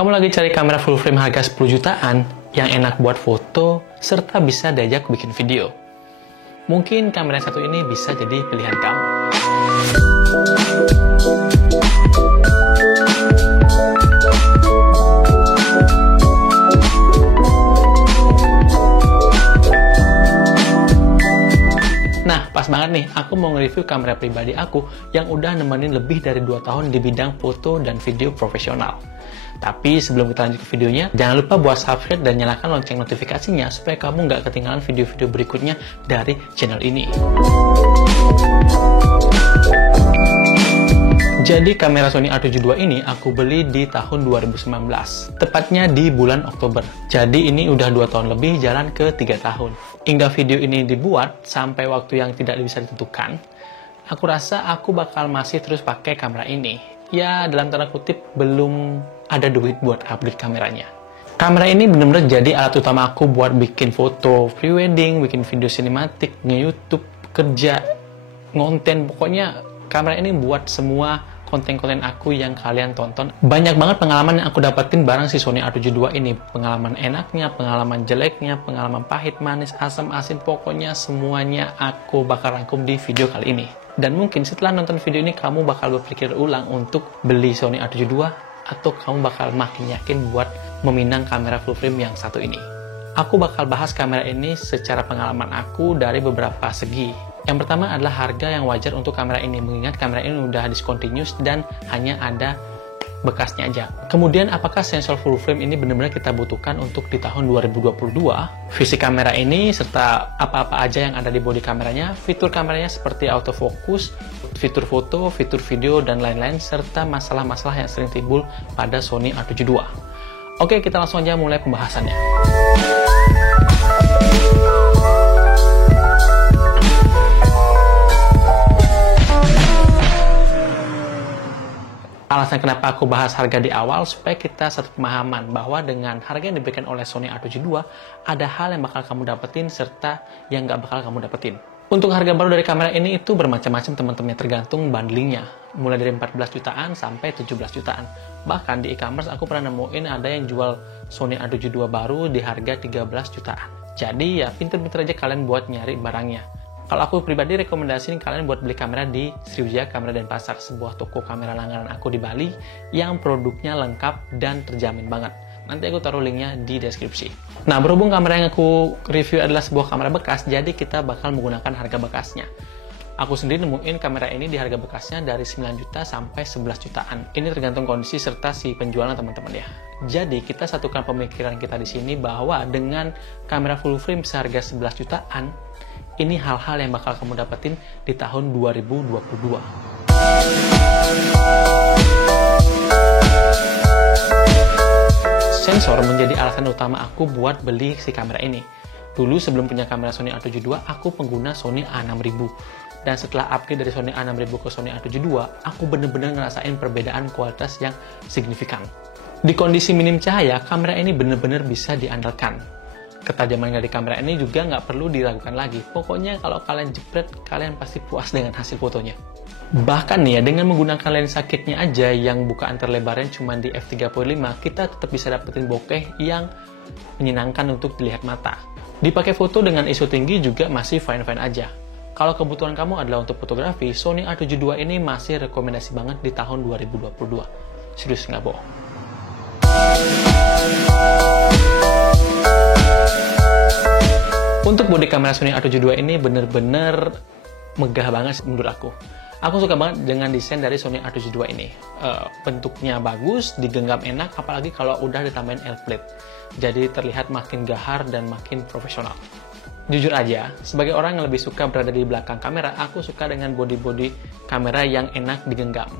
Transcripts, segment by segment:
Kamu lagi cari kamera full frame harga 10 jutaan yang enak buat foto serta bisa diajak bikin video? Mungkin kamera yang satu ini bisa jadi pilihan kamu. Nah, pas banget nih, aku mau nge-review kamera pribadi aku yang udah nemenin lebih dari 2 tahun di bidang foto dan video profesional. Tapi sebelum kita lanjut ke videonya, jangan lupa buat subscribe dan nyalakan lonceng notifikasinya supaya kamu nggak ketinggalan video-video berikutnya dari channel ini. Jadi kamera Sony A72 ini aku beli di tahun 2019, tepatnya di bulan Oktober. Jadi ini udah 2 tahun lebih, jalan ke 3 tahun. Hingga video ini dibuat sampai waktu yang tidak bisa ditentukan, aku rasa aku bakal masih terus pakai kamera ini. Ya, dalam tanda kutip, belum ada duit buat upgrade kameranya. Kamera ini bener-bener jadi alat utama aku buat bikin foto pre-wedding, bikin video sinematik, nge-YouTube, kerja, ngonten. Pokoknya kamera ini buat semua konten-konten aku yang kalian tonton. Banyak banget pengalaman yang aku dapetin bareng si Sony A72 ini. Pengalaman enaknya, pengalaman jeleknya, pengalaman pahit, manis, asam, asin. Pokoknya semuanya aku bakal rangkum di video kali ini. Dan mungkin setelah nonton video ini kamu bakal berpikir ulang untuk beli Sony A72 atau kamu bakal makin yakin buat meminang kamera full frame yang satu ini. Aku bakal bahas kamera ini secara pengalaman aku dari beberapa segi. Yang pertama adalah harga yang wajar untuk kamera ini, mengingat kamera ini udah discontinuous dan hanya ada bekasnya aja. Kemudian, apakah sensor full frame ini benar-benar kita butuhkan untuk di tahun 2022? Visi kamera ini, serta apa-apa aja yang ada di bodi kameranya, fitur kameranya seperti autofocus, fitur foto, fitur video, dan lain-lain, serta masalah-masalah yang sering timbul pada Sony A72. Oke, kita langsung aja mulai pembahasannya. Alasan kenapa aku bahas harga di awal, supaya kita satu pemahaman bahwa dengan harga yang diberikan oleh Sony A72, ada hal yang bakal kamu dapetin serta yang nggak bakal kamu dapetin. Untuk harga baru dari kamera ini itu bermacam-macam teman-teman, tergantung bundlingnya. Mulai dari 14 jutaan sampai 17 jutaan. Bahkan di e-commerce aku pernah nemuin ada yang jual Sony A72 baru di harga 13 jutaan. Jadi ya pinter-pinter aja kalian buat nyari barangnya. Kalau aku pribadi rekomendasiin kalian buat beli kamera di Sriwijaya Kamera Denpasar, sebuah toko kamera langganan aku di Bali yang produknya lengkap dan terjamin banget. Nanti aku taruh linknya di deskripsi. Nah, berhubung kamera yang aku review adalah sebuah kamera bekas, jadi kita bakal menggunakan harga bekasnya. Aku sendiri nemuin kamera ini di harga bekasnya dari 9 juta sampai 11 jutaan. Ini tergantung kondisi serta si penjualnya teman-teman ya. Jadi kita satukan pemikiran kita di sini bahwa dengan kamera full frame seharga 11 jutaan, ini hal-hal yang bakal kamu dapetin di tahun 2022. Sensor menjadi alasan utama aku buat beli si kamera ini. Dulu sebelum punya kamera Sony A72, aku pengguna Sony A6000. Dan setelah upgrade dari Sony A6000 ke Sony A72, aku bener-bener ngerasain perbedaan kualitas yang signifikan. Di kondisi minim cahaya, kamera ini bener-bener bisa diandalkan. Ketajaman dari kamera ini juga nggak perlu diragukan lagi. Pokoknya kalau kalian jepret, kalian pasti puas dengan hasil fotonya. Bahkan nih ya, dengan menggunakan lensa kitnya aja yang bukaan terlebarnya cuma di f3.5, kita tetap bisa dapetin bokeh yang menyenangkan untuk dilihat mata. Dipakai foto dengan ISO tinggi juga masih fine-fine aja. Kalau kebutuhan kamu adalah untuk fotografi, Sony A72 ini masih rekomendasi banget di tahun 2022. Serius nggak bohong. Untuk bodi kamera Sony A72 ini bener-bener megah banget menurut aku. Aku suka banget dengan desain dari Sony A72 ini. Bentuknya bagus, digenggam enak, apalagi kalau udah ditambahin L-plate. Jadi terlihat makin gahar dan makin profesional. Jujur aja, sebagai orang yang lebih suka berada di belakang kamera, aku suka dengan bodi-bodi kamera yang enak digenggam.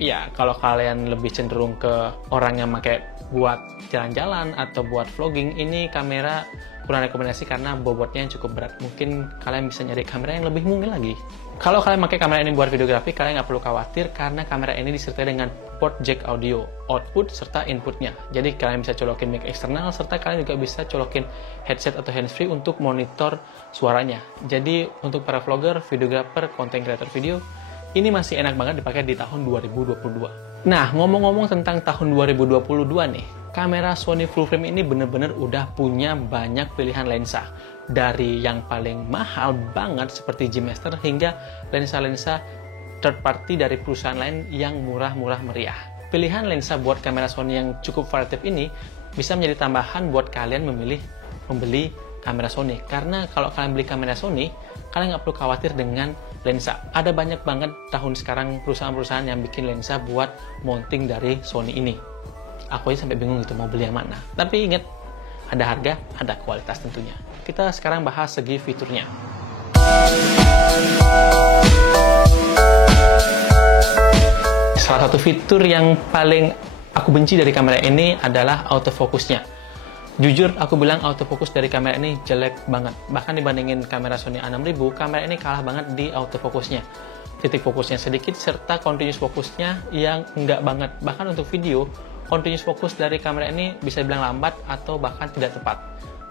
Ya, kalau kalian lebih cenderung ke orang yang pakai buat jalan-jalan atau buat vlogging, ini kamera kurang rekomendasi karena bobotnya cukup berat. Mungkin kalian bisa nyari kamera yang lebih mungil lagi. Kalau kalian pakai kamera ini buat videografi, kalian nggak perlu khawatir karena kamera ini disertai dengan port jack audio, output serta inputnya. Jadi kalian bisa colokin mic eksternal serta kalian juga bisa colokin headset atau handsfree untuk monitor suaranya. Jadi untuk para vlogger, videographer, content creator video, ini masih enak banget dipakai di tahun 2022. Nah, ngomong-ngomong tentang tahun 2022 nih, kamera Sony full frame ini bener-bener udah punya banyak pilihan lensa. Dari yang paling mahal banget seperti G Master hingga lensa-lensa third party dari perusahaan lain yang murah-murah meriah. Pilihan lensa buat kamera Sony yang cukup variatif ini bisa menjadi tambahan buat kalian membeli kamera Sony. Karena kalau kalian beli kamera Sony, kalian nggak perlu khawatir dengan lensa. Ada banyak banget tahun sekarang perusahaan-perusahaan yang bikin lensa buat mounting dari Sony ini. Aku aja sampai bingung gitu mau beli yang mana. Tapi ingat, ada harga, ada kualitas tentunya. Kita sekarang bahas segi fiturnya. Salah satu fitur yang paling aku benci dari kamera ini adalah autofocusnya. Jujur, aku bilang autofocus dari kamera ini jelek banget. Bahkan dibandingin kamera Sony A6000, kamera ini kalah banget di autofocusnya. Titik fokusnya sedikit, serta continuous fokusnya yang enggak banget. Bahkan untuk video, continuous fokus dari kamera ini bisa dibilang lambat atau bahkan tidak tepat.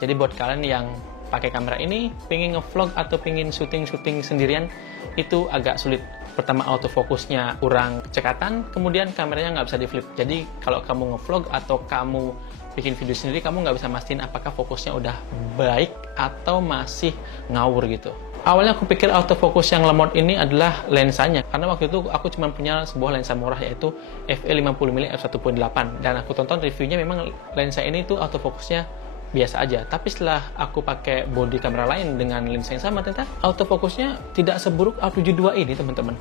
Jadi buat kalian yang pakai kamera ini, pengen ngevlog atau pengen syuting sendirian, itu agak sulit. Pertama, autofokusnya kurang cekatan, kemudian kameranya nggak bisa di flip. Jadi kalau kamu ngevlog atau kamu bikin video sendiri, kamu nggak bisa mastiin apakah fokusnya udah baik atau masih ngawur gitu. Awalnya aku pikir autofocus yang lemot ini adalah lensanya, karena waktu itu aku cuma punya sebuah lensa murah yaitu FE50mm f1.8, dan aku tonton reviewnya memang lensa ini tuh autofokusnya biasa aja. Tapi setelah aku pakai body kamera lain dengan lensa yang sama, ternyata autofokusnya tidak seburuk A72 ini teman-teman.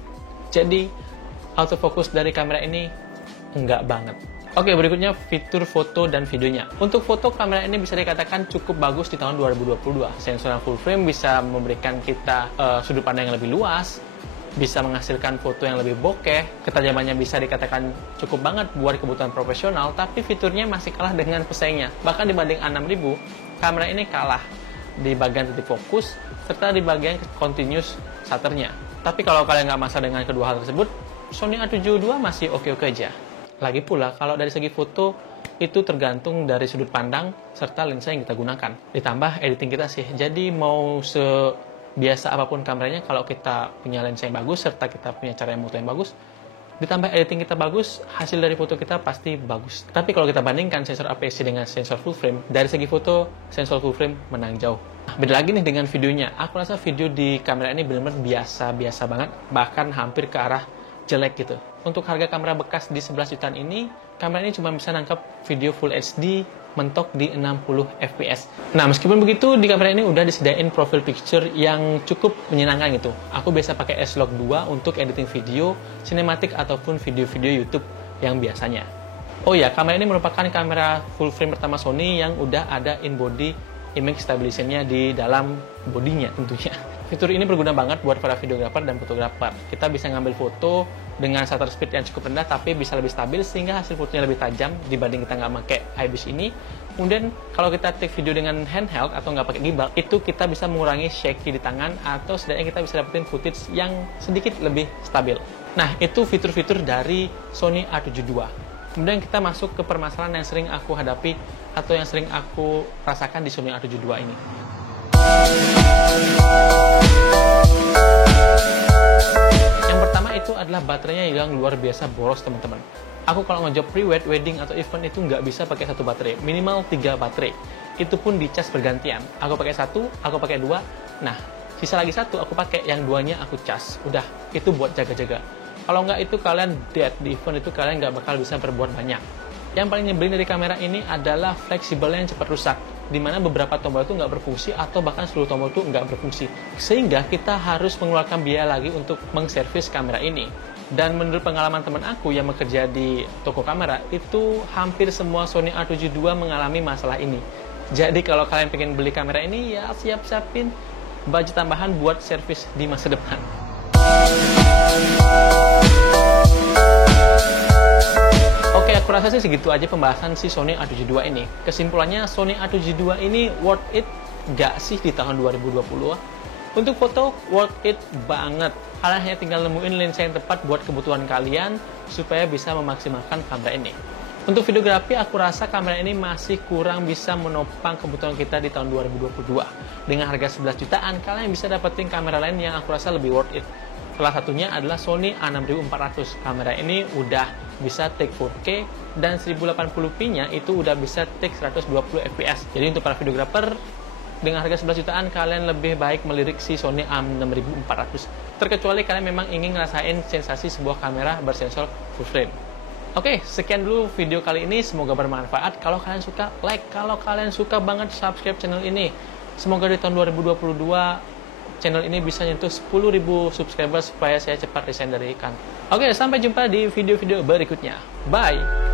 Jadi autofokus dari kamera ini enggak banget. Oke, berikutnya fitur foto dan videonya. Untuk foto, kamera ini bisa dikatakan cukup bagus di tahun 2022. Sensor yang full frame bisa memberikan kita sudut pandang yang lebih luas, bisa menghasilkan foto yang lebih bokeh, ketajamannya bisa dikatakan cukup banget buat kebutuhan profesional, tapi fiturnya masih kalah dengan pesaingnya. Bahkan dibanding A6000, kamera ini kalah di bagian titik fokus, serta di bagian continuous shutternya. Tapi kalau kalian nggak masalah dengan kedua hal tersebut, Sony A72 masih oke-oke aja. Lagi pula, kalau dari segi foto, itu tergantung dari sudut pandang serta lensa yang kita gunakan. Ditambah editing kita sih. Jadi mau sebiasa apapun kameranya, kalau kita punya lensa yang bagus, serta kita punya cara moto yang bagus, ditambah editing kita bagus, hasil dari foto kita pasti bagus. Tapi kalau kita bandingkan sensor APS-C dengan sensor full frame, dari segi foto, sensor full frame menang jauh. Nah, beda lagi nih dengan videonya. Aku rasa video di kamera ini benar-benar biasa-biasa banget, bahkan hampir ke arah jelek gitu. Untuk harga kamera bekas di 11 jutaan ini, kamera ini cuma bisa nangkap video Full HD mentok di 60 fps. Nah, meskipun begitu, di kamera ini udah disediain profile picture yang cukup menyenangkan gitu. Aku biasa pakai S-Log 2 untuk editing video, sinematik ataupun video-video YouTube yang biasanya. Oh ya, kamera ini merupakan kamera full frame pertama Sony yang udah ada in-body image stabilization-nya di dalam bodinya tentunya. Fitur ini berguna banget buat para videografer dan fotografer. Kita bisa ngambil foto dengan shutter speed yang cukup rendah tapi bisa lebih stabil sehingga hasil fotonya lebih tajam dibanding kita nggak pakai IBIS ini. Kemudian kalau kita take video dengan handheld atau nggak pakai gimbal, itu kita bisa mengurangi shaky di tangan atau setidaknya kita bisa dapetin footage yang sedikit lebih stabil. Nah, itu fitur-fitur dari Sony A72. Kemudian kita masuk ke permasalahan yang sering aku hadapi atau yang sering aku rasakan di Sony A72 ini. Yang pertama itu adalah baterainya yang luar biasa boros teman-teman. Aku kalau ngejob pre-wed, wedding atau event itu nggak bisa pakai satu baterai, minimal 3 baterai. Itu pun dicas bergantian. Aku pakai 1, aku pakai 2. Nah, sisa lagi 1 aku pakai, yang 2-nya aku cas. Udah, itu buat jaga-jaga. Kalau nggak itu kalian dead di event itu, kalian nggak bakal bisa berbuat banyak. Yang paling nyebelin dari kamera ini adalah fleksibelnya yang cepat rusak, dimana beberapa tombol itu nggak berfungsi atau bahkan seluruh tombol itu nggak berfungsi, sehingga kita harus mengeluarkan biaya lagi untuk mengservis kamera ini. Dan menurut pengalaman teman aku yang bekerja di toko kamera, itu hampir semua Sony A72 mengalami masalah ini. Jadi kalau kalian pengen beli kamera ini, ya siap-siapin budget tambahan buat servis di masa depan. Oke, aku rasa sih segitu aja pembahasan si Sony A72 ini. Kesimpulannya, Sony A72 ini worth it gak sih di tahun 2020? Untuk foto, worth it banget. Kalian hanya tinggal nemuin lensa yang tepat buat kebutuhan kalian supaya bisa memaksimalkan kamera ini. Untuk videografi, aku rasa kamera ini masih kurang bisa menopang kebutuhan kita di tahun 2022. Dengan harga 11 jutaan, kalian bisa dapetin kamera lain yang aku rasa lebih worth it. Salah satunya adalah Sony A6400. Kamera ini udah bisa take 4K dan 1080p-nya itu udah bisa take 120 fps. Jadi untuk para videografer dengan harga 11 jutaan, kalian lebih baik melirik si Sony A6400. Terkecuali kalian memang ingin ngerasain sensasi sebuah kamera bersensor full frame. Oke, sekian dulu video kali ini. Semoga bermanfaat. Kalau kalian suka, like. Kalau kalian suka banget, subscribe channel ini. Semoga di tahun 2022, channel ini bisa nyentuh 10.000 subscriber supaya saya cepat resign dari kantor. Oke, sampai jumpa di video-video berikutnya. Bye!